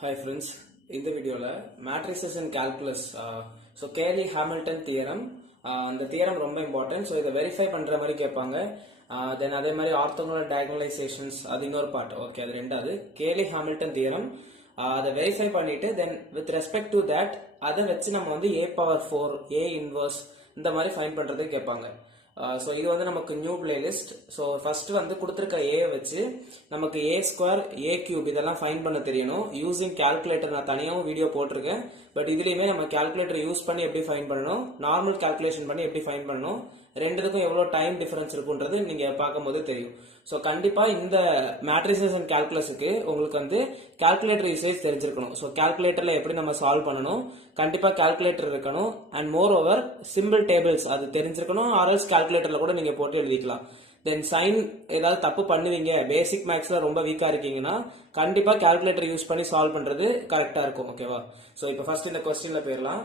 Hi friends, இந்த வீடியோல matrices in calculus கேலி ஹாமில்டன் தியரம் அந்த தியரம் ரொம்ப இம்பார்ட்டன்ட். ஸோ இதை வெரிஃபை பண்ற மாதிரி கேட்பாங்க. தென் அதே மாதிரி ஆர்த்தோகனல் டயகனலைசேஷன்ஸ் அது இன்னொரு பார்ட். ஓகே, அது ரெண்டாவது கேலி ஹாமில்டன் தியரம். அதை வெரிஃபை பண்ணிட்டு தென் வித் ரெஸ்பெக்ட் டு தட் அதை வச்சு நம்ம வந்து a⁴ a இன்வர்ஸ் இந்த மாதிரி ஃபைண்ட் பண்றதுக்கு கேட்பாங்க. ஸோ இது வந்து நமக்கு நியூ பிளேலிஸ்ட். ஸோ ஃபர்ஸ்ட் வந்து கொடுத்துருக்க ஏ வச்சு நமக்கு a² a³ இதெல்லாம் ஃபைண்ட் பண்ண தெரியணும். யூசிங் கால்குலேட்டர் நான் தனியாகவும் வீடியோ போட்டிருக்கேன். பட் இதுலயுமே நம்ம கால்குலேட்டர் யூஸ் பண்ணி எப்படி ஃபைண்ட் பண்ணணும், நார்மல் கால்குலேஷன் பண்ணி எப்படி ஃபைண்ட் பண்ணணும், ரெண்டுத்துக்கும் எவ்வளோ டைம் டிஃபரன்ஸ் இருக்குன்றது நீங்க பார்க்கும்போது தெரியும். ஸோ கண்டிப்பா இந்த மேட்ரிசஸ் அண்ட் கால்குலஸுக்கு உங்களுக்கு வந்து கால்குலேட்டர் யூசேஜ் தெரிஞ்சிருக்கணும். ஸோ கால்குலேட்டர்ல எப்படி நம்ம சால்வ் பண்ணணும், கண்டிப்பா கால்குலேட்டர் இருக்கணும். And more over simple tables அது தெரிஞ்சிருக்கணும். ஆர்எல்ஸ் கால்குலேட்டர்ல கூட நீங்க போட்டு எழுதிக்கலாம். தென் சைன் ஏதாவது தப்பு பண்ணுவீங்க, பேசிக் மேக்ஸ்ல ரொம்ப வீக்கா இருக்கீங்கன்னா கண்டிப்பா கால்குலேட்டர் யூஸ் பண்ணி சால்வ் பண்றது கரெக்டா இருக்கும். ஓகேவா? ஸோ இப்போ ஃபர்ஸ்ட் இந்த கொஸ்டின்ல போயிடலாம்.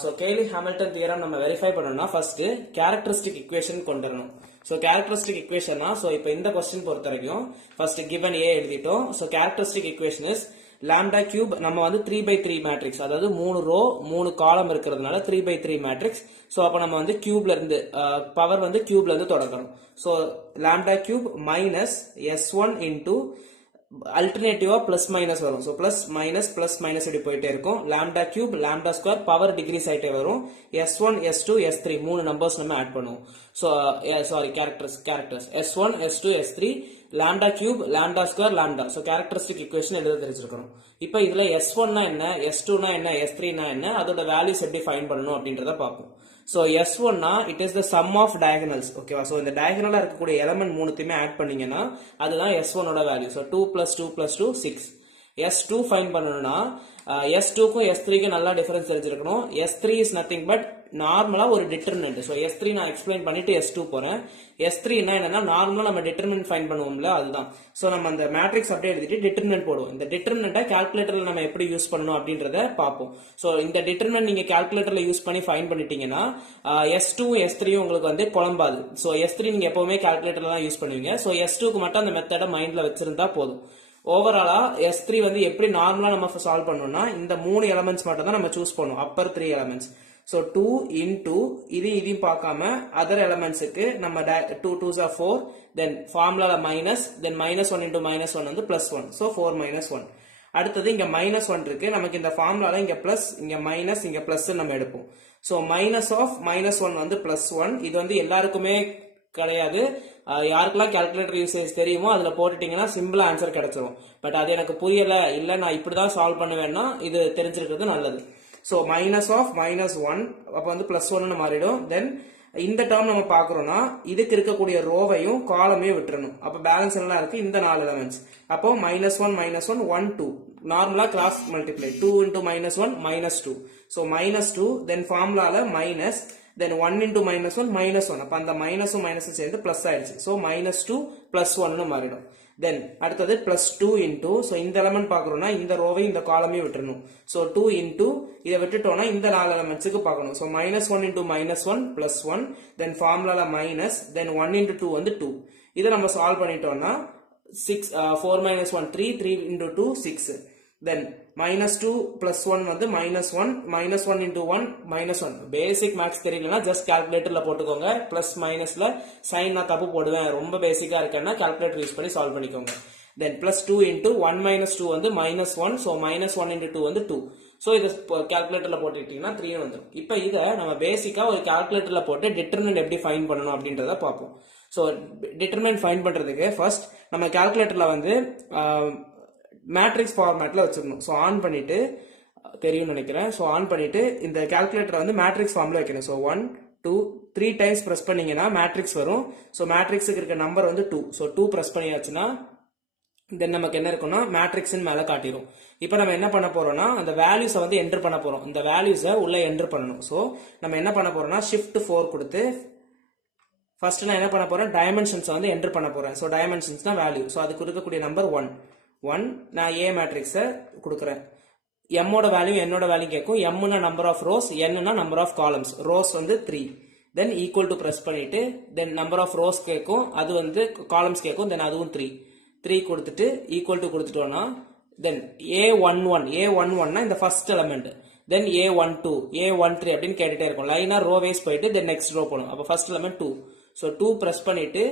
ஸோ கேலி ஹாமில்டன் தியரம் நம்ம வெரிஃபை பண்ணணும்னா ஃபர்ஸ்ட் கேரக்டரிஸ்டிக் இக்குவேஷன் கொண்டு வரணும். ஸோ கேரக்டரிஸ்டிக் இக்குவேஷன்னா ஸோ இப்போ இந்த கொஸ்டின் பொறுத்த வரைக்கும் ஃபர்ஸ்ட் கிவன் ஏ எழுதிட்டோம். ஸோ கேரக்டரிஸ்டிக் இக்குவேஷன் இஸ் λ³ நம்ம வந்து 3/3 மேட்ரிக்ஸ், அதாவது 3 ரோ 3 காலம் இருக்கிறதுனால 3/3 மேட்ரிக்ஸ். ஸோ அப்போ நம்ம வந்து கியூப்ல இருந்து பவர் வந்து கியூப்ல இருந்து தொடங்கணும். ஸோ λ³ மைனஸ் S1 இன்டூ அல்டர்னேட்டிவா பிளஸ் மைனஸ் வரும். ஸோ பிளஸ் மைனஸ் இப்படி போயிட்டே இருக்கும். λ³ λ² பவர் டிகிரிஸ் ஆயிட்டே வரும். S1 S2 S3 மூணு நம்பர்ஸ் நம்ம ஆட் பண்ணுவோம். So sorry characters S1 S2 S3 λ³ λ² λ. So characteristic equation எழுத தெரிஞ்சிருக்கணும். இப்போ இதுல S1 என்ன, S2 என்ன, S3 என்ன, அதோட வேல்யூஸ் எப்படி ஃபைண்ட் பண்ணணும் அப்படின்றத பார்ப்போம். So S1 it is the sum of diagonals. ஓகேவா? ஸோ இந்த டயகனலா இருக்கக்கூடிய எலமெண்ட் மூணுத்தையுமே ஆட் பண்ணீங்கன்னா அதுதான் S1 value. So 2 + 2 + 2 6. S2 find பண்ணணும்னா S2க்கும் S3க்கும் நல்லா டிஃபரன்ஸ் தெரிஞ்சிருக்கணும். S3 இஸ் நத்திங் பட் நார்மலா ஒரு டிட்டர்மினன்ட். ஸோ S3 நான் எக்ஸ்பிளைன் பண்ணிட்டு S2 போறேன். S3 என்னன்னா நார்மலா நம்ம டிட்டர்மினன்ட் ஃபைண்ட் பண்ணுவோம்ல, அதுதான். ஸோ நம்ம அந்த மேட்ரிக்ஸ் அப்படியே எழுதிட்டு டிட்டர்மினன்ட் போடுவோம். இந்த டிட்டர்மினன்ட்டை கால்குலேட்டர்ல நம்ம எப்படி யூஸ் பண்ணணும் அப்படின்றத பார்ப்போம். ஸோ இந்த டிட்டர்மினன்ட் நீங்க கால்குலேட்டர்ல யூஸ் பண்ணி ஃபைண்ட் பண்ணிட்டீங்கன்னா S2 S3 உங்களுக்கு வந்து குழம்பாது. ஸோ S3 நீங்க எப்பவுமே கால்குலேட்டர்ல தான் யூஸ் பண்ணுவீங்க. ஸோ S2க்கு மட்டும் அந்த மெத்தடை மைண்ட்ல வச்சிருந்தா போதும். ஓவராலா S3 வந்து எப்படி நார்மலா நம்ம சால்வ் பண்ணணும்னா இந்த 3 எலமெண்ட்ஸ் மட்டும் தான் நம்ம சூஸ் பண்ணுவோம், அப்பர் 3 எலமெண்ட்ஸ். ஸோ 2 இன்டூ இதையும் பார்க்காம அதர் எலமெண்ட்ஸுக்கு நம்ம 2 2s are 4, தென் ஃபார்முலால மைனஸ், தென் -1 இன்டூ -1 வந்து +1. ஸோ 4 - 1. அடுத்தது இங்க -1 இருக்கு, நமக்கு இந்த ஃபார்முலால இங்க பிளஸ் இங்க மைனஸ் இங்க பிளஸ் நம்ம எடுப்போம். ஸோ மைனஸ் ஆஃப் -1 வந்து +1. இது வந்து எல்லாருக்குமே கிடையாது. யாருக்கெல்லாம் கால்குலேட்டர் யூசேஜ் தெரியுமோ அதுல போட்டுட்டீங்கன்னா சிம்பிளா ஆன்சர் கிடைச்சிரும். பட் அது எனக்கு புரியல, இல்ல நான் இப்படிதான் சால்வ் பண்ணுவேன்னா இது தெரிஞ்சிருக்கிறது நல்லது. ஸோ மைனஸ் ஆஃப் -1 அப்ப வந்து +1 மாறிடும். தென் இந்த டேர்ம் நம்ம பாக்குறோம்னா இதுக்கு இருக்கக்கூடிய ரோவையும் காலமையும் விட்டுறணும். அப்ப பேலன்ஸ் எல்லாம் இருக்கு இந்த 4 எலமெண்ட்ஸ். அப்போ -1 -1 1 2 நார்மலா கிராஸ் மல்டிப்ளை 2 இன்டூ -1 -2. ஸோ -2 தென் ஃபார்முலால மைனஸ், தென் 1 இன்டூ -1 -1. அப்ப அந்த மைனஸும் மைனஸும் சேர்ந்து பிளஸ் ஆயிடுச்சு. ஸோ -2 +1 மாறிடும். தென் அடுத்தது +2 இன்டூ, ஸோ இந்த எலமெண்ட் பாக்குறோம்னா இந்த ரோவை இந்த காலமையும் விட்டுறணும். ஸோ 2 இன்டூ இதை விட்டுட்டோம்னா இந்த 4 எலமெண்ட்ஸுக்கு பார்க்கணும். ஸோ -1 இன்டூ -1 +1, தென் ஃபார்முலால மைனஸ், தென் 1 இன்டூ 2 வந்து 2. இதை நம்ம சால்வ் பண்ணிட்டோம்னா 6 4 - 1 3 3 இன்டூ 2 6. தென் -2 +1 வந்து -1 -1 இன்டூ 1 -1. பேசிக் மேக்ஸ் தெரியலன்னா ஜஸ்ட் கால்குலேட்டர்ல போட்டுக்கோங்க. பிளஸ் மைனஸ்ல சைன் நான் தப்பு போடுவேன், ரொம்ப பேசிக்கா இருக்கேன்னா கால்குலேட்டர் யூஸ் பண்ணி சால்வ் பண்ணிக்கோங்க. தென் +2 இன்டூ 1 - 2 வந்து -1. ஸோ -1 இன்டூ 2 வந்து 2. ஸோ இது கால்குலேட்டர்ல போட்டுக்கிட்டீங்கன்னா 3 வந்துடும். இப்போ இதை நம்ம பேசிக்கா ஒரு கால்குலேட்டர்ல போட்டு டிட்டர்மினன்ட் எப்படி ஃபைண்ட் பண்ணணும் அப்படின்றத பார்ப்போம். ஸோ டிட்டர்மினன்ட் ஃபைண்ட் பண்றதுக்கு ஃபர்ஸ்ட் நம்ம கால்குலேட்டர்ல வந்து மேட்ரிக்ஸ் ஃபார்மேட்ல வச்சிடணும். ஸோ ஆன் பண்ணிட்டு தெரியும்னு நினைக்கிறேன். ஸோ ஆன் பண்ணிட்டு இந்த கால்குலேட்டர் வந்து மேட்ரிக்ஸ் ஃபார்ம்ல வைக்கணும். ஸோ 1 2 3 டைம்ஸ் பிரஸ் பண்ணீங்கன்னா மேட்ரிக்ஸ் வரும். ஸோ மேட்ரிக்ஸுக்கு இருக்க நம்பர் வந்து 2. ஸோ 2 பிரஸ் பண்ணியாச்சுன்னா தென் நமக்கு என்ன இருக்கும்னா மேட்ரிக்ஸ் மேல காட்டிடும். இப்போ நம்ம என்ன பண்ண போறோம்னா அந்த வேல்யூஸை வந்து என்டர் பண்ண போறோம். இந்த வேல்யூஸை உள்ள என்டர் பண்ணணும். ஸோ நம்ம என்ன பண்ண போறோம்னா Shift 4 கொடுத்து ஃபர்ஸ்ட் நான் என்ன பண்ண போறேன், டைமென்ஷன்ஸ் வந்து என்டர் பண்ண போறேன். ஸோ டைமென்ஷன்ஸ் தான் வேல்யூ. ஸோ அதுக்கு இருக்கக்கூடிய நம்பர் 1 நான் A மேட்ரிக்ஸை கொடுக்குறேன். எம்மோட வேல்யூ என்னோட வேல்யூ கேட்கும். எம்னா நம்பர் ஆஃப் ரோஸ், என்னன்னா நம்பர் ஆஃப் காலம்ஸ். ரோஸ் வந்து 3. தென் ஈக்குவல் டு பிரஸ் பண்ணிட்டு தென் நம்பர் ஆஃப் ரோஸ் கேட்கும், அது வந்து காலம்ஸ் கேட்கும். தென் அதுவும் 3 கொடுத்துட்டு ஈக்குவல் டு கொடுத்துட்டோம்னா தென் A11 இந்த ஃபர்ஸ்ட் எலமெண்ட், தென் A12 A13 அப்படின்னு கேட்டுட்டே இருக்கும். லைனா ரோ வைஸ் போயிட்டு தென் நெக்ஸ்ட் ரோ போகணும். அப்போ ஃபர்ஸ்ட் எலமெண்ட் 2. ஸோ 2 பிரஸ் பண்ணிட்டு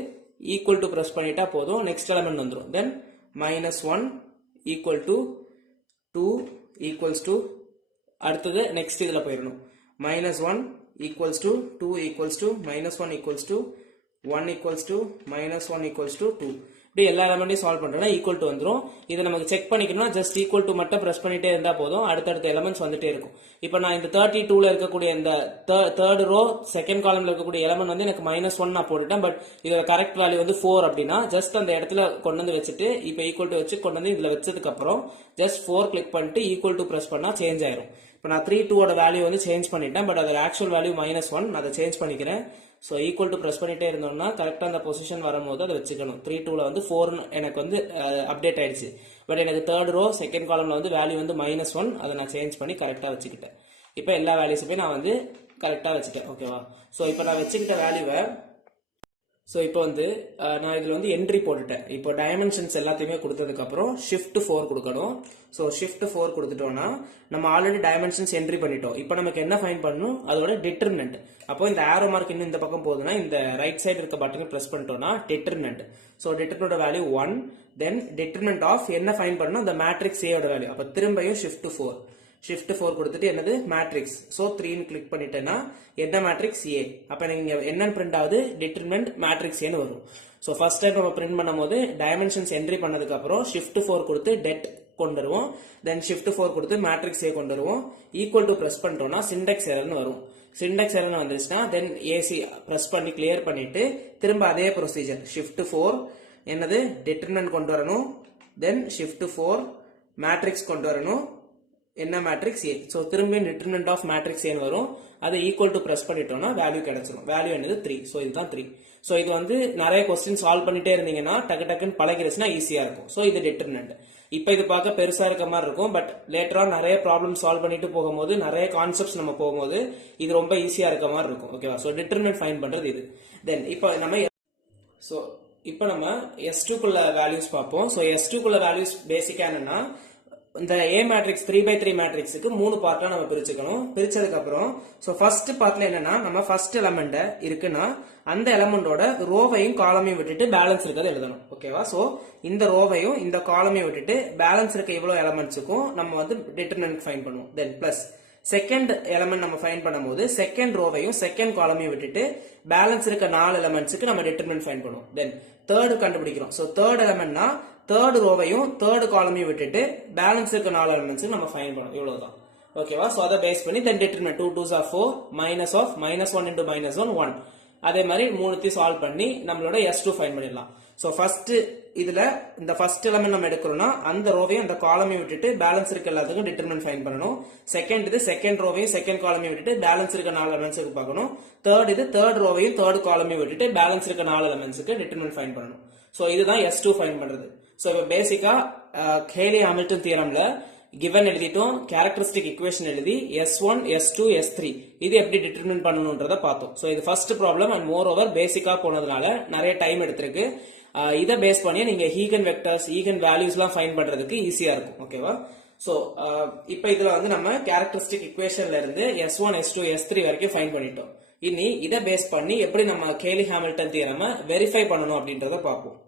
ஈக்குவல் டு பிரஸ் பண்ணிட்டா போதும், நெக்ஸ்ட் எலமெண்ட் வந்துடும். தென் -1 ஈக்குவல் டு 2 ஈக்குவல்ஸ் டு அடுத்தது நெக்ஸ்ட் இதில் போயிடணும். -1 equals to 2 equals to -1 equals to 1 equals to -1 equals to 2. இப்படி எல்லா எலமெண்ட்டையும் சால்வ் பண்றோம்னா ஈக்குவல் டு வந்துடும். இதை நமக்கு செக் பண்ணிக்கணும்னா ஜஸ்ட் ஈக்குவல் டு மட்டும் பிரஸ் பண்ணிட்டே இருந்தா போதும், அடுத்தடுத்த எலமெண்ட்ஸ் வந்துட்டே இருக்கும். இப்போ நான் இந்த 32ல இருக்கக்கூடிய இந்த தேர்ட் ரோ செகண்ட் காலம்ல இருக்கக்கூடிய எலமெண்ட் வந்து எனக்கு -1 நான் போட்டுட்டேன். பட் இதோட கரெக்ட் வேல்யூ வந்து 4 அப்படின்னா ஜஸ்ட் அந்த இடத்துல கொண்டு வந்து வச்சுட்டு இப்போ ஈக்குவல் டு வச்சு கொண்டு வந்து இதுல வச்சதுக்கு அப்புறம் ஜஸ்ட் 4 கிளிக் பண்ணிட்டு ஈக்குவல் டு பிரஸ் பண்ணா சேஞ்ச் ஆயிரும். இப்போ நான் 3 வேல்யூ வந்து சேஞ்ச் பண்ணிட்டேன். பட் அதோட ஆக்சுவல் வேல்யூ -1, நான் அதை சேஞ்ச் பண்ணிக்கிறேன். ஸோ ஈக்குவல் டு ப்ரெஸ் பண்ணிட்டே இருந்தோம்னா கரெக்டாக அந்த பொசிஷன் வரும்போது அதை வச்சுக்கணும். 3-2ல வந்து 4 எனக்கு வந்து அப்டேட் ஆயிடுச்சு. பட் எனக்கு தேர்ட் ரோ செகண்ட் காலம்ல வந்து வேல்யூ வந்து -1, அதை நான் சேஞ்ச் பண்ணி கரெக்டாக வச்சுக்கிட்டேன். இப்போ எல்லா வேல்யூஸுமே நான் வந்து கரெக்டாக வச்சுட்டேன். ஓகேவா? ஸோ இப்போ நான் வச்சுக்கிட்ட வேல்யூவை இப்போ வந்து நான் இதில் வந்து என்ட்ரி போட்டுட்டேன். இப்போ டைமென்ஷன்ஸ் எல்லாத்தையுமே கொடுத்ததுக்கு அப்புறம் Shift 4 கொடுக்கணும். ஸோ Shift 4 கொடுத்துட்டோம்னா நம்ம ஆல்ரெடி டைமென்ஷன்ஸ் என்ட்ரி பண்ணிட்டோம். இப்போ நமக்கு என்ன ஃபைண்ட் பண்ணணும், அதோட டிட்டர்மினன்ட். அப்போ இந்த ஆரோ மார்க் இன்னும் இந்த பக்கம் போகுதுன்னா இந்த ரைட் சைடு இருக்க பட்டனை பிரஸ் பண்ணிட்டோம்னா டிட்டர்மினன்ட். ஸோ டிட்டர்மினோட வேல்யூ 1. தென் டிட்டர்மினன்ட் ஆஃப் என்ன ஃபைண்ட் பண்ணணும், இந்த மேட்ரிக்ஸ் ஏயோட வேல்யூ. அப்போ திரும்பியும் Shift 4 கொடுத்துட்டு என்னது மேட்ரிக்ஸ். ஸோ 3ன்னு கிளிக் பண்ணிட்டேன்னா என்ன மேட்ரிக்ஸ் ஏ. அப்போ நீங்க என்னன்னு பிரிண்ட் ஆகுது, டிட்டர்மினன்ட் மேட்ரிக்ஸ் ஏன்னு வரும். ஸோ ஃபர்ஸ்ட் டைம் நம்ம பிரிண்ட் பண்ணும்போது டைமென்ஷன்ஸ் என்ட்ரி பண்ணதுக்கு அப்புறம் Shift 4 கொடுத்து டெட் கொண்டு வருவோம். தென் Shift 4 கொடுத்து மேட்ரிக்ஸ் ஏ கொண்டு வருவோம். ஈக்குவல் டு பிரஸ் பண்ணிட்டோம்னா சிண்டெக்ஸ் எரர்னு வரும். சிண்டெக்ஸ் எரர்னு வந்துருச்சுன்னா தென் ஏசி பிரஸ் பண்ணி கிளியர் பண்ணிட்டு திரும்ப அதே ப்ரொசீஜர் Shift 4 என்னது டிட்டர்மினன்ட் கொண்டு வரணும். தென் Shift 4 மேட்ரிக்ஸ் கொண்டு வரணும். என்ன மேட்ரிக்ஸ் ஏ. ஸோ திரும்ப டிட்டர்மினன்ட் ஆஃப் மேட்ரிக்ஸ் ஏன்னு வரும். அதை ஈக்குவல் டு பிரஸ் பண்ணிட்டோம்னா வேல்யூ கிடைச்சிடும். வேல்யூ என்னது 3. ஸோ இதுதான் 3. ஸோ இது வந்து நிறைய கொஸ்டின் சால்வ் பண்ணிட்டே இருந்தீங்கன்னா டக்குன்னு பழகிருச்சுன்னா ஈஸியா இருக்கும். ஸோ இது டிட்டர்மினன்ட். இப்போ இது பார்க்க பெருசா இருக்க மாதிரி இருக்கும். பட் லேட்டரா நிறைய ப்ராப்ளம் சால்வ் பண்ணிட்டு போகும்போது நிறைய கான்செப்ட்ஸ் நம்ம போகும்போது இது ரொம்ப ஈஸியா இருக்க மாதிரி இருக்கும். ஓகேவா? ஸோ டிட்டர்மினன்ட் ஃபைண்ட் பண்றது இது. தென் இப்போ நம்ம S2 வேல்யூஸ் பார்ப்போம். ஸோ S2 வேல்யூஸ் பேசிக்கா என்னன்னா இந்த A மேட்ரிக்ஸ் 3x3 மேட்ரிக்ஸுக்கு 3 பார்ட்டா நம்ம பிரிச்சுக்கணும். பிரிச்சதுக்கு அப்புறம் ஃபர்ஸ்ட் பார்ட்ல என்னன்னா நம்ம ஃபர்ஸ்ட் எலமெண்ட் இருக்குன்னா அந்த எலமெண்டோட ரோவையும் காலமையும் விட்டுட்டு பேலன்ஸ் இருக்கிறத எழுதணும். ஓகேவா? சோ இந்த ரோவையும் இந்த காலமையும் விட்டுட்டு பேலன்ஸ் இருக்க எவ்வளவு எலமெண்ட்ஸுக்கும் நம்ம வந்து டிட்டர்மினன்ட் ஃபைண்ட் பண்ணுவோம். தென் பிளஸ் செகண்ட் எலமெண்ட் நம்ம ஃபைண்ட் பண்ணும்போது செகண்ட் ரோவையும் செகண்ட் காலமையும் விட்டுட்டு பேலன்ஸ் இருக்க 4 எலமெண்ட்ஸுக்கு நம்ம டிட்டர்மினன்ட் ஃபைண்ட் பண்ணுவோம். தென் தேர்ட் கண்டுபிடிக்கிறோம். சோ தேர்ட் எலமெண்ட்னா தேர்ட் ரோவையும் தேர்ட் காலமையும் விட்டுட்டு பேலன்ஸ் இருக்க 4 எலிமெண்ட்ஸ் நம்ம ஃபைண்ட் பண்ணணும். இவ்வளவுதான். ஓகேவா? சோ அதை பேஸ் பண்ணி தென் determinant 2 2s are 4 minus of -1 into -1 1. அதே மாதிரி மூணுத்தையும் சால்வ் பண்ணி நம்மளோட S2 ஃபைண்ட் பண்ணிடலாம். சோ ஃபர்ஸ்ட் இதுல இந்த ஃபர்ஸ்ட் எலிமெண்ட் நம்ம எடுக்கிறோம்னா அந்த ரோவையும் அந்த காலமையும் விட்டுட்டு பேலன்ஸ் இருக்க எல்லாத்துக்கும் டிட்டர்மினன்ட் ஃபைண்ட் பண்ணணும். செகண்ட் இது செகண்ட் ரோவையும் செகண்ட் காலமையும் விட்டுட்டு பேலன்ஸ் இருக்க 4 எலிமெண்ட்ஸ்க்கு பார்க்கணும். தேர்ட் இது தேர்ட் ரோவையும் தேர்ட் காலமையும் விட்டுட்டு பேலன்ஸ் இருக்க 4 எலிமெண்ட்ஸ்க்கு டிட்டர்மினன்ட் ஃபைண்ட் பண்ணணும். சோ இதுதான் S2 ஃபைண்ட் பண்றது. சோ இப்போ பேசிக்கா கேலி ஹாமில்டன் தியரம்ல given எழுதிட்டோம், கேரக்டரிஸ்டிக் ஈக்குவேஷன் எழுதி S1 S2 S3 இது எப்படி டிட்டர்மின் பண்ணணும்ன்றத பார்த்தோம். சோ இது first problem and more over பேசிக்கா போனதுனால நிறைய டைம் எடுத்திருக்கு. இதை பேஸ் பண்ணி நீங்க ஈகன் வெக்டர்ஸ் ஈகன் வேல்யூஸ்லாம் ஃபைண்ட் பண்றதுக்கு ஈஸியா இருக்கும். ஓகேவா? சோ இப்போ இதுல வந்து நம்ம கேரக்டரிஸ்டிக் ஈக்குவேஷன்ல இருந்து S1 S2 S3 வரைக்கும் ஃபைண்ட் பண்ணிட்டோம். இனி இதை பேஸ் பண்ணி எப்படி நம்ம கேலி ஹாமில்டன் தியரமை வெரிஃபை பண்ணணும் அப்படின்றத பார்ப்போம்.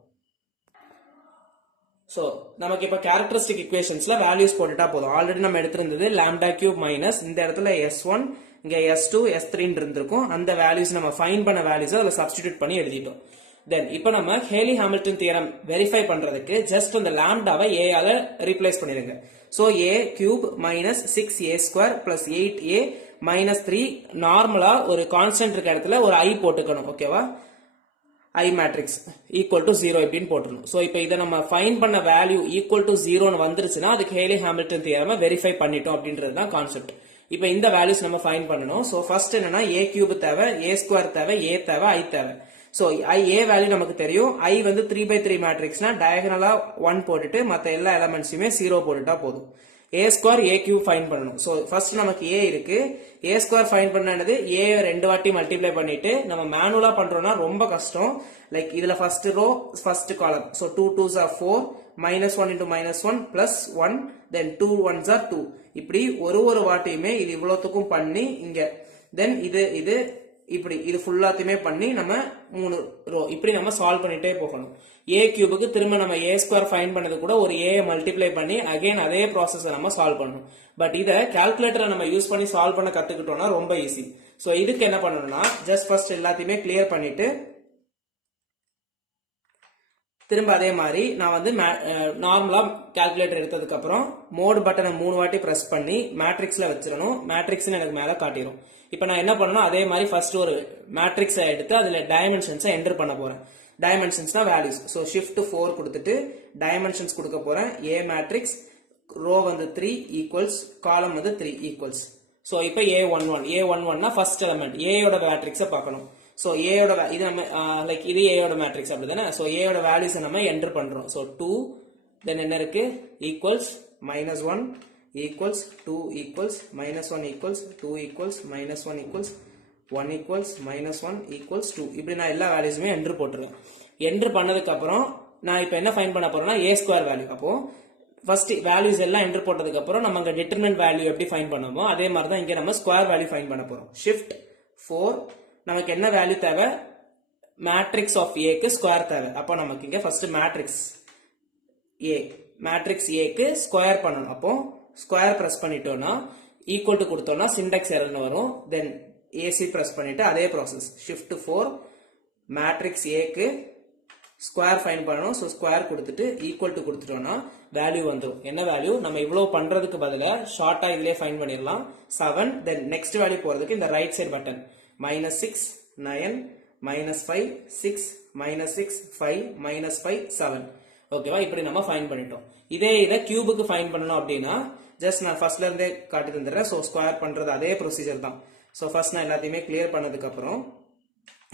சோ நமக்கு இப்ப கேரக்டரிஸ்டிக் ஈக்குவேஷன்ஸ்ல வேல்யூஸ் போட்டுட்டா போதும். ஆல்ரெடி நம்ம எடுத்திருந்தது lambda cube மைனஸ் இந்த இடத்துல S1 இங்க S2 S3 இருந்திருக்கும். அந்த வேல்யூஸ் நம்ம ஃபைண்ட் பண்ண வேல்யூஸ் அதுல சப்ஸ்டிடியூட் பண்ணி எழுதிட்டோம். தென் இப்போ நம்ம கேலி ஹாமில்டன் தியரம் வெரிஃபை பண்றதுக்கு ஜஸ்ட் அந்த லாம்டாவை a ஆல ரீப்ளேஸ் பண்ணிடுங்க. So a cube minus 6a square plus 8a minus 3 நார்மலா ஒரு கான்ஸ்டன்ட் இருக்க இடத்துல ஒரு i போட்டுக்கணும். ஓகேவா? I மேட்ரிக்ஸ் ஈக்குவல் டு 0 இப்படின்னு போட்டுருணும். சோ இப்போ இதை நம்ம ஃபைண்ட் பண்ண வேல்யூ ஈக்குவல் டு 0 வந்துருச்சுன்னா அது கேலி ஹாமில்டன் தியரமை வெரிஃபை பண்ணிட்டோம் அப்படின்றது தான் கான்செப்ட். இப்போ இந்த வேல்யூஸ் நம்ம ஃபைண்ட் பண்ணணும். சோ ஃபர்ஸ்ட் என்னன்னா a கியூப் தேவை, a ஸ்கொயர் தேவை, a தேவை, i தேவை. சோ a வேல்யூ நமக்கு தெரியும். i வந்து 3x3 மேட்ரிக்ஸ்னா டயகனலா 1 போட்டுட்டு மத்த எல்லா எலிமெண்ட்ஸுமே 0 போட்டுட்டா போதும். a square a cube find பண்ணணும். சோ ஃபர்ஸ்ட் நமக்கு a இருக்கு. a ஸ்கொயர் ஃபைண்ட் பண்ணது a ரெண்டு வாட்டி மல்டிப்ளை பண்ணிட்டு நம்ம மேனுவலா பண்றோம்னா ரொம்ப கஷ்டம். லைக் இதுல first row first column. So 2 2s are 4 -1 into -1 plus 1 then 2 ones are 2 இப்படி ஒரு வாட்டியுமே இது இவ்வளவுக்கும் பண்ணி இங்க then இது இப்படி இது ஃபுல்லாத்தையுமே பண்ணி நம்ம 3 ரோ இப்படி நம்ம சால்வ் பண்ணிட்டே போகணும். a கியூபுக்கு திரும்ப நம்ம a ஸ்கொயர் ஃபைண்ட் பண்ணது கூட ஒரு a மல்டிப்ளை பண்ணி அகைன் அதே ப்ராசஸ் நம்ம சால்வ் பண்ணணும். பட் இத கால்குலேட்டரை நம்ம யூஸ் பண்ணி சால்வ் பண்ண கத்துக்கிட்டோம்னா ரொம்ப ஈஸி. சோ இதுக்கு என்ன பண்ணணும்னா ஜஸ்ட் ஃபர்ஸ்ட் எல்லாத்தையுமே கிளியர் பண்ணிட்டு திரும்ப அதே மாதிரி நான் வந்து நார்மலா கால்குலேட்டர் எடுத்ததுக்கு அப்புறம் மோட் பட்டனை 3 வாட்டி பிரஸ் பண்ணி மேட்ரிக்ஸ்ல வச்சிரணும். மேட்ரிக்ஸ் எனக்கு மேல காட்டிடும். இப்போ நான் என்ன பண்ணணும் அதே மாதிரி ஃபர்ஸ்ட் ஒரு மேட்ரிக்ஸ் எடுத்து அதுல டைமென்ஷன்ஸ் என்டர் பண்ண போறேன். டைமென்ஷன்ஸ்னா வேல்யூஸ். சோ ஷிஃப்ட் 4 கொடுத்துட்டு டைமென்ஷன்ஸ் கொடுக்க போறேன். A மேட்ரிக்ஸ் ரோ வந்து 3 ஈக்குவல்ஸ் காலம் வந்து 3 ஈக்குவல்ஸ். சோ இப்போ A11 ஃபர்ஸ்ட் எலிமெண்ட் A யோட மேட்ரிக்ஸை பார்க்கணும். சோ A யோட இது நம்ம லைக் இது A யோட மேட்ரிக்ஸ் அப்படிதானே. சோ A யோட வேல்யூஸ் நம்ம என்டர் பண்றோம். சோ 2 தென் என்ன இருக்கு equals -1 equals 2 equals -1 equals 2 equals -1 equals 1 equals -1 equals 2 இப்படி நான் எல்லா வேல்யூஸுமே என்டர் போட்டுருவேன். என்டர் பண்ணதுக்கு அப்புறம் நான் இப்போ என்ன ஃபைண்ட் பண்ண போறேன்னா a ஸ்கொயர் வேல்யூ. அப்போ ஃபர்ஸ்ட் வேல்யூஸ் எல்லாம் என்டர் போட்டதுக்கு அப்புறம் நம்ம அங்க டிட்டர்மினன்ட் வேல்யூ எப்படி ஃபைண்ட் பண்ணுமோ அதே மாதிரி தான் இங்க நம்ம ஸ்கொயர் வேல்யூ ஃபைண்ட் பண்ண போறோம். ஷிஃப்ட் 4 நமக்கு என்ன வேல்யூ தேவை மேட்ரிக்ஸ் ஆஃப் a க்கு ஸ்கொயர் தேவை. அப்போ நமக்கு இங்க ஃபர்ஸ்ட் மேட்ரிக்ஸ் a க்கு ஸ்கொயர் பண்ணணும். அப்போ ஸ்கொயர் பிரஸ் பண்ணிட்டோம்னா ஈக்குவல் டு கொடுத்தோம்னா சின்டாக்ஸ் எரர்னு வரும். தென் ஏசி பிரஸ் பண்ணிட்டு அதே ப்ராசஸ் ஷிஃப்ட் 4 மேட்ரிக்ஸ் a க்கு ஸ்கொயர் ஃபைண்ட் பண்ணணும். சோ ஸ்கொயர் கொடுத்துட்டு ஈக்குவல் டு கொடுத்துட்டோம்னா வேல்யூ வந்துரும். என்ன வேல்யூ நம்ம இவ்வளவு பண்றதுக்கு பதிலா ஷார்ட்டா இதுலயே ஃபைண்ட் பண்ணிரலாம் 7. தென் நெக்ஸ்ட் வேல்யூ போறதுக்கு இந்த ரைட் சைடு பட்டன் -6 9 -5 6 -6 5 -5 7 ஓகேவா. இப்படி நம்ம ஃபைண்ட் பண்ணிட்டோம். இத கியூபுக்கு ஃபைண்ட் பண்ணணும் அப்படின்னா ஜஸ்ட் நான் ஃபர்ஸ்ட்ல இருந்தே காட்டி தந்துடுறேன். சோ ஸ்கொயர் பண்றது அதே ப்ரொசீஜர் தான். சோ ஃபர்ஸ்ட் நான் எல்லாத்தையுமே கிளியர் பண்ணதுக்கு அப்புறம்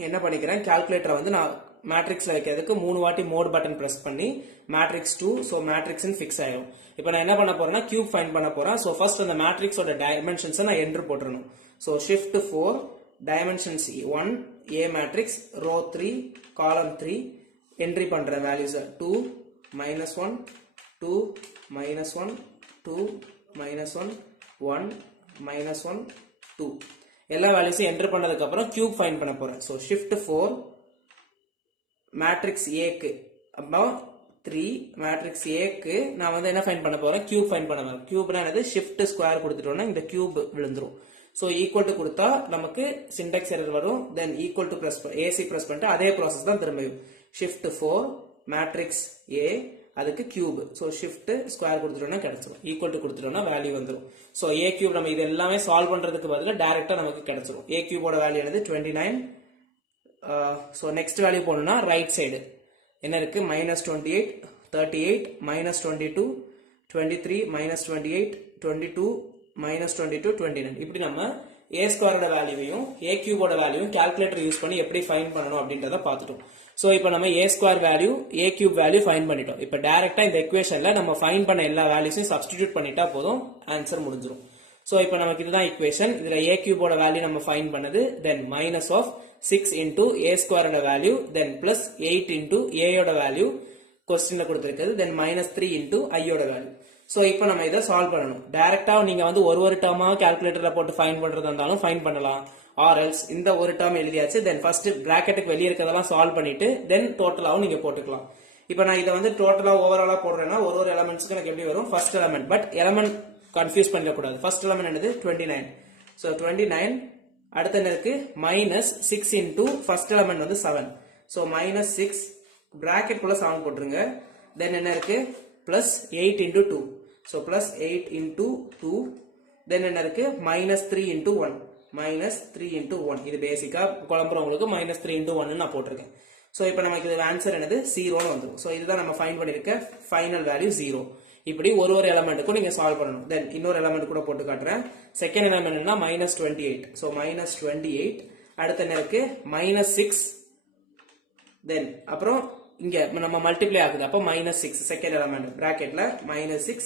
என்ன பண்ணிக்கிறேன் கால்குலேட்டரை வந்து நான் மேட்ரிக்ஸ்ல வைக்கிறதுக்கு 3 வாட்டி மோட் பட்டன் பிரஸ் பண்ணி மேட்ரிக்ஸ் 2 சோ மேட்ரிக்ஸ் ஃபிக்ஸ் ஆயிடும். இப்போ நான் என்ன பண்ண போறேன்னா கியூப் ஃபைண்ட் பண்ண போறேன். சோ ஃபர்ஸ்ட் அந்த மேட்ரிக்ஸோட டைமென்ஷன்ஸ் நான் என்டர் போட்டுறணும். So shift 4 dimensions 1 a matrix row 3 column 3 entry பண்ற வேல்யூஸ் 2 -1 2 -1 2 -1 1 -1 2 எல்லா வேல்யூஸையும் என்டர் பண்ணதுக்கு அப்புறம் கியூப் ஃபைண்ட் பண்ண போறேன். சோ ஷிஃப்ட் 4 மேட்ரிக்ஸ் a க்கு அப்போ 3 மேட்ரிக்ஸ் a க்கு நான் வந்து என்ன ஃபைண்ட் பண்ண போறேன் கியூப் ஃபைண்ட் பண்ண போறேன். கியூப்னா என்னது ஷிஃப்ட் ஸ்கொயர் கொடுத்துட்டோம்னா இந்த கியூப் விழுந்துரும். சோ ஈக்குவல் டு கொடுத்தா நமக்கு சின்டாக்ஸ் எரர் வரும். Then equal to press AC press பண்ணிட்டு அதே ப்ராசஸ் தான் திரும்பியும் ஷிஃப்ட் 4 மேட்ரிக்ஸ் a அதுக்கு கியூப். சோ ஷிஃப்ட் ஸ்கொயர் கொடுத்துட்டோம்னா கிடைச்சிரும். ஈக்குவல் டு கொடுத்துட்டோம்னா வேல்யூ வந்துரும். சோ a கியூப் நம்ம இது எல்லாமே சால்வ் பண்றதுக்கு பதிலா டைரக்டா நமக்கு கிடைச்சிரும். a கியூபோட வேல்யூ என்னது 29. சோ நெக்ஸ்ட் வேல்யூ போணும்னா ரைட் சைடு என்ன இருக்கு -28 38 -22 23 -28 22 -22 29 இப்படி நம்ம a ஸ்கொயரோட வேல்யூவையும் a கியூபோட வேல்யூவும் கால்குலேட்டர் யூஸ் பண்ணி எப்படி ஃபைண்ட் பண்ணணும் அப்படின்றத பார்த்துட்டோம். சோ இப்போ நம்ம a square value a cube value find பண்ணிட்டோம். இப்போ டைரக்டா இந்த எக்வேஷன்ல நம்ம ஃபைண்ட் பண்ண எல்லா வேல்யூஸையும் சப்ஸ்டிடியூட் பண்ணிட்டா போதும் ஆன்சர் முடிஞ்சிரும். சோ இப்போ நமக்கு இதுதான் ஈக்குவேஷன். இதுல a கியூபோட வேல்யூ நம்ம ஃபைண்ட் பண்ணது. Then minus of 6 into a ஸ்கொயரோட value then plus 8 into a யோட வேல்யூ क्वेश्चनல கொடுத்திருக்கிறது. தென் -3 into i யோட வேல்யூ. சோ இப்போ நம்ம இத சால்வ் பண்ணனும். டைரக்டா நீங்க வந்து ஒரு டேர்மா கால்குலேட்டர்ல போட்டு ஃபைண்ட் பண்றதா இருந்தாலும் ஃபைண்ட் பண்ணலாம். ஆர் எல்ஸ் இந்த ஒரு டேர்ம் எழுதியாச்சு. தென் ஃபர்ஸ்ட் பிராக்கெட்டுக்கு வெளிய இருக்கதெல்லாம் சால்வ் பண்ணிட்டு தென் டோட்டலாவும் நீங்க போட்டுக்கலாம். இப்போ நான் இத வந்து டோட்டலா ஓவராலா போடுறேன்னா ஒரு எலிமெண்ட்ஸ்க்கு எனக்கு எப்படி வரும் first element. But element confuse பண்ணிட கூடாது. ஃபர்ஸ்ட் எலிமெண்ட் என்னது 29. சோ 29 அடுத்து என்ன இருக்கு -6 into ஃபர்ஸ்ட் எலிமெண்ட் வந்து 7. சோ -6 பிராக்கெட் குள்ள 7 போட்டுருங்க. தென் என்ன இருக்கு +8 into 2. So +8 into 2. தென் என்ன இருக்கு -3 into 1. -3 into 1 இது பேசிக்கா குழம்புறவங்களுக்கு -3 into 1 நான் போட்டிருக்கேன். சோ இப்போ நமக்கு இது ஆன்சர் என்னது 0 னு வந்துரும். சோ இதுதான் நம்ம ஃபைண்ட் பண்ணிருக்க ஃபைனல் வேல்யூ 0. இப்படி ஒரு எலிமெண்ட்டுக்கும் நீங்க சால்வ் பண்ணணும். தென் இன்னொரு எலிமெண்ட் கூட போட்டு காட்டுறேன். செகண்ட் எலிமெண்ட் என்ன -28. சோ -28 அடுத்து என்ன இருக்கு -6. தென் அப்புறம் இங்க நம்ம மல்டிப்ளை ஆகுது. அப்ப -6 செகண்ட் எலிமெண்ட் பிராக்கெட்ல -6.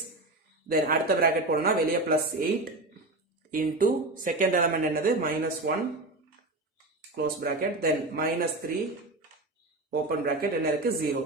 தென் அடுத்த பிராக்கெட் போடணும்னா வெளிய +8 into செகண்ட் எலிமெண்ட் என்னது -1 க்ளோஸ் பிராக்கெட். தென் -3 ஓபன் பிராக்கெட் என்ன இருக்கு 0.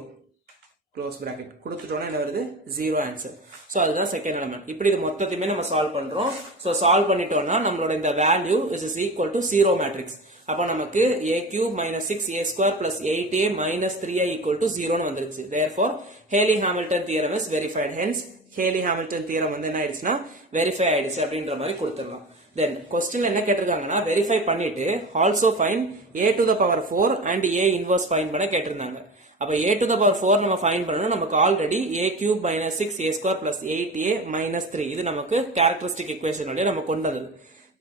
க்ளோஸ் பிராக்கெட் கொடுத்துட்டோம்னா என்ன வருது 0 ஆன்சர். ஸோ அதுதான் செகண்ட் எலிமெண்ட். இப்படி இது மொத்தத்தையுமே நம்ம சால்வ் பண்றோம். ஸோ சால்வ் பண்ணிட்டோம்னா நம்மளோட இந்த value is equal to 0 matrix. அப்ப நமக்கு a cube minus 6a square plus 8a minus 3i equal to 0 னு வந்துருச்சு. Therefore Haley-Hamilton theorem is verified. Hence Haley-Hamilton theorem வந்து என்ன ஆயிடுச்சுன்னா வெரிஃபை ஆயிடுச்சு அப்படின்ற மாதிரி கொடுத்துடலாம். Then questionல என்ன கேட்டிருக்காங்கன்னா வெரிஃபை பண்ணிட்டு also find a to the power 4 and a inverse find பண்ண கேட்டிருந்தாங்க. அப்ப a to the power 4 நம்ம ஃபைண்ட் பண்ணனும். நமக்கு already a cube minus 6a square plus 8a minus 3 இது நமக்கு கேரக்டரிஸ்டிக் ஈக்குவேஷன் வழியா நம்ம கொண்டு வந்தது.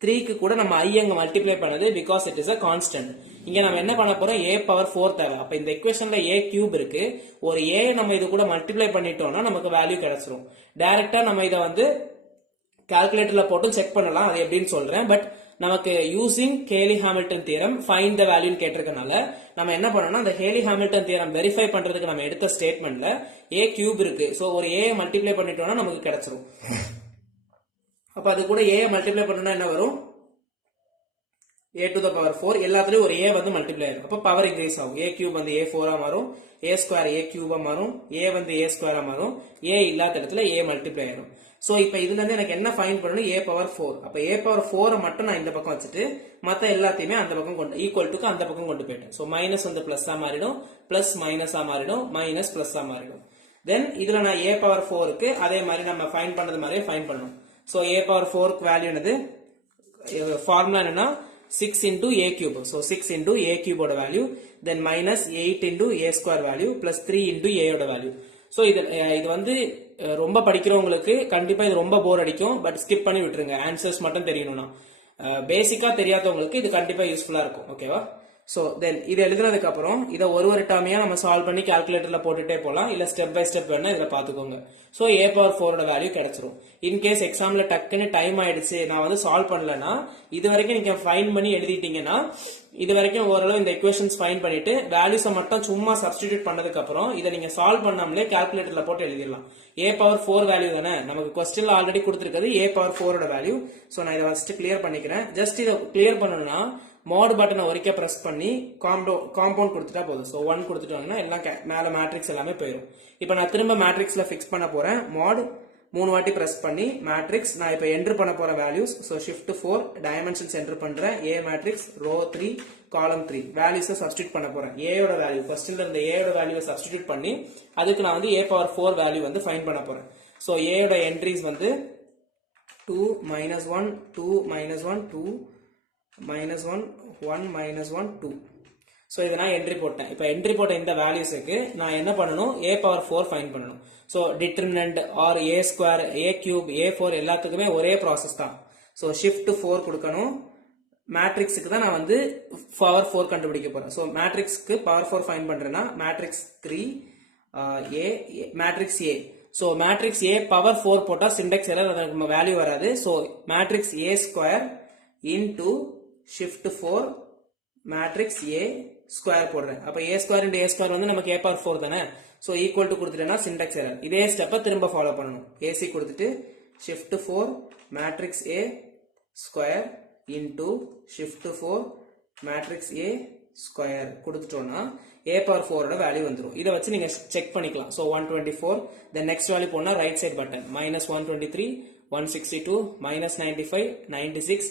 3 க்கு கூட நம்ம i அங்க மல்டிப்ளை பண்ணது because it is a constant. இங்க நம்ம என்ன பண்ண போறோம் a power 4 தேவை. அப்ப இந்த ஈக்குவேஷன்ல a cube இருக்கு. ஒரு a நம்ம இது கூட மல்டிப்ளை பண்ணிட்டோம்னா நமக்கு வேல்யூ கிடைச்சிரும். டைரக்டா நம்ம இத வந்து கால்குலேட்டர்ல போட்டு செக் பண்ணலாம். அது எப்படின்னு சொல்றேன். பட் நமக்கு using Haley-Hamilton theorem find the value கேட்டிருக்கனால நம்ம என்ன பண்ணனும்னா அந்த Haley-Hamilton theorem வெரிஃபை பண்றதுக்கு நம்ம எடுத்த ஸ்டேட்மென்ட்ல a cube இருக்கு. சோ ஒரு a மல்டிப்ளை பண்ணிட்டோம்னா நமக்கு கிடைச்சிரும். அப்ப அது கூட a மல்டிப்ளை பண்ணனும்னா என்ன வரும் a to the power 4 எல்லாத்துலயும் ஒரு a வந்து மல்டிப்ளை ஆகும். அப்ப பவர் இன்கிரீஸ் ஆகும். a cube வந்து a4 ஆ மாறும், a square a cube ஆ மாறும், a வந்து a square ஆ மாறும், a இல்லாத இடத்துல a மல்டிப்ளை ஆகும். சோ இப்போ இதுல இருந்து எனக்கு என்ன ஃபைண்ட் பண்ணனும் a power 4. அப்ப a power 4 மட்டும் நான் இந்த பக்கம் வச்சிட்டு மத்த எல்லாத்தையுமே அந்த பக்கம் கொண்டு ஈக்குவல் டுக்கு அந்த பக்கம் கொண்டு போய்ட்டேன். சோ மைனஸ் வந்து பிளஸ் ஆ மாறிடும், பிளஸ் மைனஸ் ஆ மாறிடும், மைனஸ் பிளஸ் ஆ மாறிடும். தென் இதுல நான் a power 4 க்கு அதே மாதிரி நம்ம ஃபைண்ட் பண்ணது மாதிரியே ஃபைண்ட் பண்ணனும். சோ a power 4 க்கு வேல்யூ என்னது ஃபார்முலா என்னன்னா 6 into a cube. So 6 into a cube ஓட value, then minus 8 into a square value plus 3 into a ஓட வேல்யூ. So இது வந்து ரொம்ப படிக்கிறவங்களுக்கு கண்டிப்பா இது ரொம்ப போர் அடிக்கும். பட் ஸ்கிப் பண்ணி விட்டுருங்க. ஆன்சர்ஸ் மட்டும் தெரியணும்னா. பேசிக்கா தெரியாதவங்களுக்கு இது கண்டிப்பா யூஸ்ஃபுல்லா இருக்கும். ஓகேவா? சோ தென் இது எழுதுனதுக்கு அப்புறம் இதை ஒரு டேர்மையா நம்ம சால்வ் பண்ணி கால்குலேட்டர்ல போட்டுட்டே போலாம். இல்ல ஸ்டெப் பை ஸ்டெப் வேணா இதுல பாத்துக்கோங்க. சோ a power 4 ஓட வேல்யூ கிடைச்சிரும். இன்கேஸ் எக்ஸாம்ல டக்குன்னு டைம் ஆயிடுச்சு நான் வந்து சால்வ் பண்ணலன்னா இது வரைக்கும் நீங்க ஃபைண்ட் பண்ணி எழுதிட்டீங்கன்னா இது வரைக்கும் ஓரளவு இந்த ஈக்குவேஷன்ஸ் ஃபைண்ட் பண்ணிட்டு வேல்யூஸை மட்டும் சும்மா சப்ஸ்டிடியூட் பண்ணதுக்கு அப்புறம் இதை நீங்க சால்வ் பண்ணாமலே கால்குலேட்டர்ல போட்டு எழுதிடலாம். a power 4 வேல்யூ தானே நமக்கு क्वेश्चनல ஆல்ரெடி கொடுத்திருக்கிறது a power 4 ஓட வேல்யூ. சோ நான் இதை ஃபர்ஸ்ட் கிளியர் பண்ணிக்கிறேன். ஜஸ்ட் இதை கிளியர் பண்ணனும்னா மோட் பட்டனை ஒருக்க பிரஸ் பண்ணி காம்பவுண்ட் கொடுத்துட்டா போதும். சோ 1 கொடுத்துட்டோம்னா எல்லாம் மேல மேட்ரிக்ஸ் எல்லாமே போயிடும். இப்போ நான் திரும்ப மேட்ரிக்ஸ்ல ஃபிக்ஸ் பண்ண போறேன். மோட் 3 வாட்டி பிரஸ் பண்ணி மேட்ரிக்ஸ் நான் இப்போ என்டர் பண்ண போற values. So shift 4 dimensions enter பண்றேன். a மேட்ரிக்ஸ் ரோ 3 காலம் 3 வேல்யூஸை சப்ஸ்டிட்யூட் பண்ண போறேன். a ஓட வேல்யூ क्वेश्चनல இருந்த a ஓட வேல்யூவை சப்ஸ்டிட்யூட் பண்ணி அதுக்கு நான் வந்து a power 4 வேல்யூ வந்து ஃபைண்ட் பண்ண போறேன். சோ a ஓட என்ட்ரிஸ் வந்து 2 minus 1 2 minus 1 2 minus 1 1 minus 1 2. So இத நான் என்ட்ரி போட்டேன். இப்போ என்ட்ரி போட்ட இந்த வேல்யூஸ்க்கு நான் என்ன பண்ணனும் a power 4 ஃபைண்ட் பண்ணனும். So determinant or a square a cube a4 எல்லாத்துக்குமே ஒரே ப்ராசஸ் தான். சோ ஷிஃப்ட் 4 கொடுக்கணும். மேட்ரிக்ஸ்க்கு தான் நான் வந்து பவர் 4 கண்டுபிடிக்க போறேன். சோ மேட்ரிக்ஸ்க்கு பவர் 4 ஃபைண்ட் பண்றேன்னா matrix 3 a matrix a. So matrix a power 4 போட்டா சின்டெக்ஸ் எரர் அதுக்கு வேல்யூ வராது. So matrix a square into shift 4 matrix a square போடுறேன். அப்ப a square into a square வந்து நமக்கு a பவர் 4 தானே. சோ ஈக்குவல் டு கொடுத்துட்டேன்னா சின்டெக்ஸ் எரர். இதே ஸ்டெப்பை திரும்ப ஃபாலோ பண்ணணும். ac கொடுத்துட்டு shift 4 matrix a square into shift 4 matrix a square கொடுத்துட்டோம்னா a பவர் 4 ஓட வேல்யூ வந்துரும். இத வச்சு நீங்க செக் பண்ணிக்கலாம். சோ 124 the next வேல்யூ போனா ரைட் சைடு பட்டன் -123 162 -95 96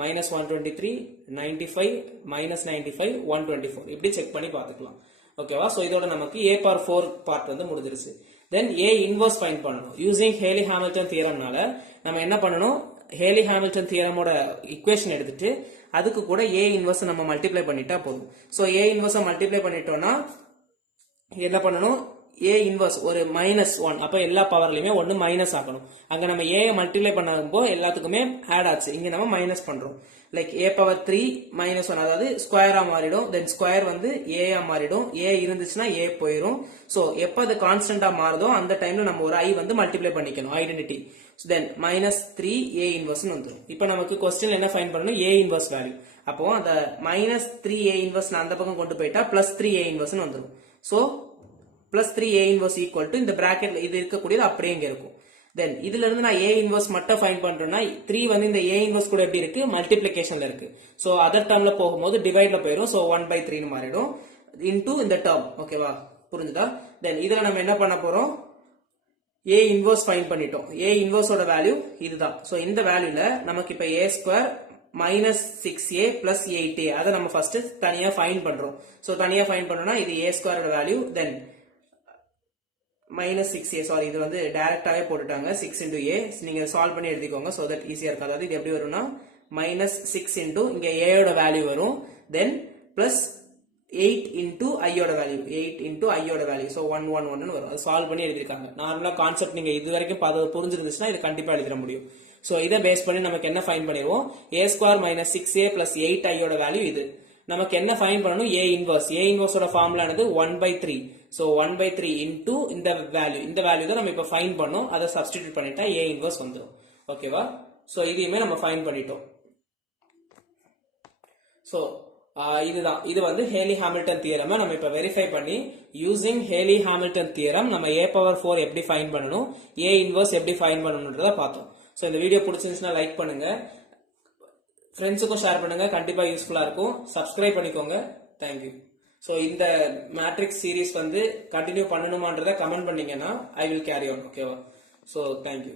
-123 95 -95 124 இப்படி செக் பண்ணி பார்த்துக்கலாம். ஓகேவா? சோ இதோட நமக்கு a power 4 பார்ட் வந்து முடிஞ்சிருச்சு. தென் a இன்வர்ஸ் ஃபைண்ட் பண்ணனும். யூசிங் Haley-Hamilton தியரம்னால நம்ம என்ன பண்ணனும் Haley-Hamilton தியரமோட ஈக்குவேஷன் எடுத்துட்டு அதுக்கு கூட a இன்வர்ஸ் நம்ம மல்டிப்ளை பண்ணிட்டா போதும். சோ a இன்வர்ஸ் மல்டிப்ளை பண்ணிட்டோம்னா என்ன பண்ணனும் a இன்வர்ஸ் ஒரு -1 அப்ப எல்லா பவர்லயுமே 1 மைனஸ் ஆகணும். அங்க நம்ம a மல்டிப்ளை பண்ணப்போ எல்லாத்துக்குமே ஆட் ஆச்சு. இங்க நம்ம மைனஸ் பண்றோம். லைக் a பவர் 3 -1 அதாவது ஸ்கொயரா மாறிடும். தென் ஸ்கொயர் வந்து a ஆ மாறிடும். a இருந்துச்சுன்னா a போயிடும். சோ எப்ப அது கான்ஸ்டன்டா மாறுதோ அந்த டைம்ல நம்ம ஒரு i வந்து மல்டிப்ளை பண்ணிக்கணும் ஐடென்டிட்டி. தென் -3 a இன்வர்ஸ் வந்துடும். இப்போ நமக்கு क्वेश्चन என்ன ஃபைண்ட் பண்ணனும் a இன்வர்ஸ் வேல்யூ. அப்போ அந்த -3 a இன்வர்ஸ் அந்த பக்கம் கொண்டு போயிட்டா +3 a இன்வர்ஸ் வந்துடும். So +3 a inverse equal to இந்த பிராக்கெட்ல இது இருக்கக்கூடியது அப்படியே இங்க இருக்கும். தென் இதுல இருந்து நான் a இன்வர்ஸ் மட்டும் ஃபைண்ட் பண்றேன்னா 3 வந்து இந்த a இன்வர்ஸ் கூட எப்படி இருக்கு மல்டிப்ளிகேஷன்ல இருக்கு. சோ அதர் டேர்ம்ல போகும்போது டிவைட்ல போயிடும். சோ 1/3 னு மாறிடும் இன்டு இந்த டேர்ம். ஓகேவா? புரிஞ்சுதா? தென் இதுல நம்ம என்ன பண்ண போறோம், A இன்வர்ஸ் ஃபைண்ட் பண்ணிட்டோம். A இன்வர்ஸோட வேல்யூ இதுதான். சோ இந்த வேல்யூல நமக்கு இப்ப A square minus 6A plus 8A அதை நம்ம ஃபர்ஸ்ட் தனியா ஃபைண்ட் பண்றோம். சோ தனியா ஃபைண்ட் பண்ணோம்னா இது A ஸ்கொயரோட வேல்யூ, தென் மைனஸ் 6A, சாரி இது வந்து டைரக்டாவே போட்டுட்டாங்க 6 into A, நீங்க சால்வ் பண்ணி எழுதிக்கோங்க சோ தட் ஈஸியா இருக்கும். அதாவது இது எப்படி வரும்னா மைனஸ் 6 into இங்க A யோட வேல்யூ வரும், தென் பிளஸ் 8 into I யோட வேல்யூ, 8 into I யோட வேல்யூ, சோ 111 வரும். அது சால்வ் பண்ணி எழுதிருக்காங்க. நார்மலா கான்செப்ட் நீங்க இது வரைக்கும் புரிஞ்சிருந்துச்சுன்னா இது கண்டிப்பா எழுதிட முடியும். சோ இதை பேஸ் பண்ணி நமக்கு என்ன ஃபைண்ட் பண்ணிடுவோம், A square minus 6A plus 8I யோட வேல்யூ இது. நமக்கு என்ன ஃபைண்ட் பண்ணணும், A இன்வர்ஸ். A இன்வர்ஸோட ஃபார்முலா என்னது 1/3. சோ 1/3 into இந்த வேல்யூ தான் நம்ம இப்ப ஃபைண்ட் பண்ணோம். அதை சப்ஸ்டிடியூட் பண்ணிட்டா A இன்வர்ஸ் வந்துடும். ஓகேவா? சோ இதையுமே நம்ம ஃபைண்ட் பண்ணிட்டோம். சோ இதுதான், இது வந்து ஹேலி ஹாமில்டன் தியரம் நம்ம இப்ப வெரிஃபை பண்ணி யூசிங் ஹேலி ஹாமில்டன் தியரம் நம்ம A⁴ எப்படி ஃபைண்ட் பண்ணணும், A இன்வர்ஸ் எப்படி ஃபைண்ட் பண்ணணும்ன்றத பார்த்தோம். சோ இந்த வீடியோ பிடிச்சிருந்துச்சுன்னா லைக் பண்ணுங்க, ஃப்ரெண்ட்ஸுக்கும் ஷேர் பண்ணுங்க, கண்டிப்பா யூஸ்ஃபுல்லா இருக்கும். சப்ஸ்கிரைப் பண்ணிக்கோங்க. தேங்க்யூ. சோ இந்த மேட்ரிக்ஸ் சீரீஸ் வந்து கண்டினியூ பண்ணணுமான்றத கமெண்ட் பண்ணீங்கன்னா ஐ வில் கேரி ஆன். ஓகேவா? So thank you.